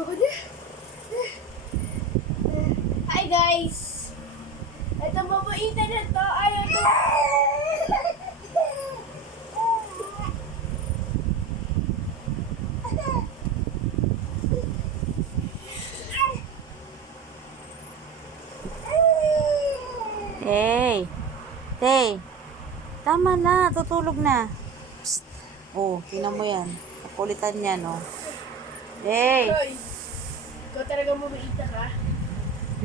Ayoko na. Hi guys! Ito mabaitan na to. Ayaw to. Hey! Hey! Tama na, tutulog na. Psst. Oh, tingnan mo yan. Kakulitan yan, oh. Hey! Hoy! Ikaw talaga mabaita ka?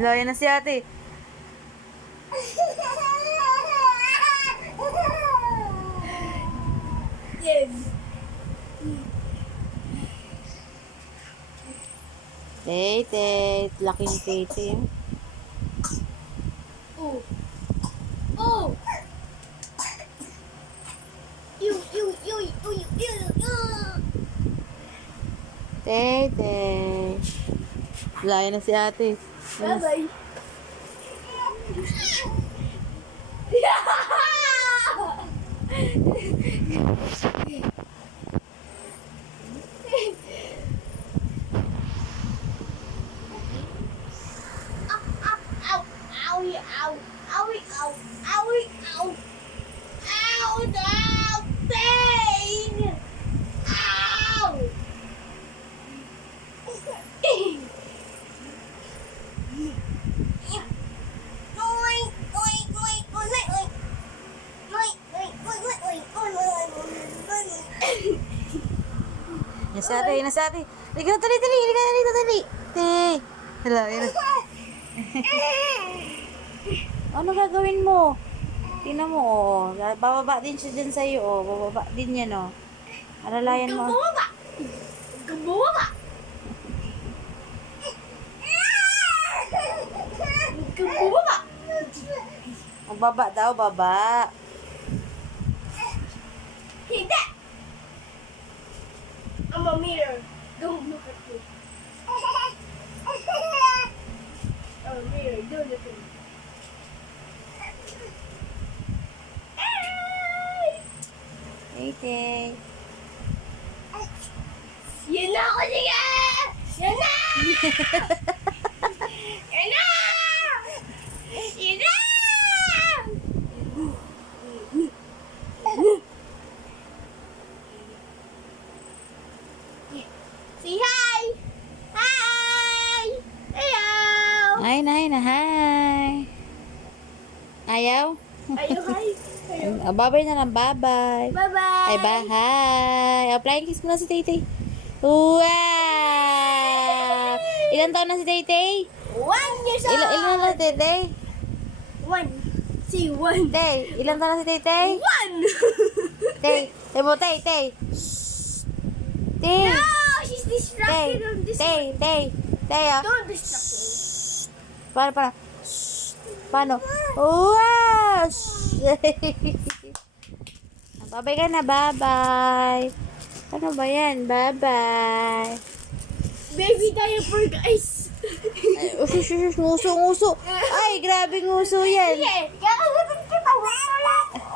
Laya na si ate. Yes. Tay, laking tete. Oh. Oh. Ew, ew, ew, ew, ew, ew. Tay. Laya na si ate. Bye-bye. Ow, owie, ow, owie, ow, owie, ow. Ow, ow, pain. Ow. Oink, oink, oink, oink, oink. Oink, oink, oink, oink, oink, oink, oink, oink. Yan si ate, yan si ate. Halika na, tali. Tay. Hello, yan. Ano gagawin mo? Tingnan mo, oh. Bababa din siya dyan sa'yo, oh. Bababa din yan, oh. Alalayan mo. Bumaba. Bumaba. Bumaba. Magbaba daw, baba. Hindi. I'm a mirror. Don't look at me. I'm a mirror. Don't look at me. Tay. Yan na ako sige! Yan na! Yan na! Yan na! Say hi! Hi! Ayaw! Hi. Ayaw? Ayaw, hi! Ayaw. Babay na lang, babay. Bye-bye! Ay, bahay. Flying kiss mo na si Tay. Wow! Ilan taon na si Tay? 1 years old! Ilan na si Tay? 1. See, 1. Tay, ilan taon na si Tay? 1! Tay, Tay. Shh. Tay. No! She's distracted on this one. Tay, ah. Don't distract me. Para. Shh. Paano? Wow! Shh. Babay ka na, bye-bye. Ano ba yan? Bye-bye. Baby diaper, guys. Ay, nguso. Ay, grabe nguso yan. Sige, kakagutin kita.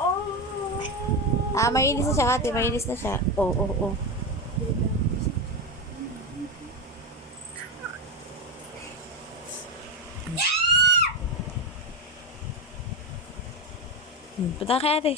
Oh. Mainis na siya, ate. Mainis na siya. Oo. Punta ka kay ate.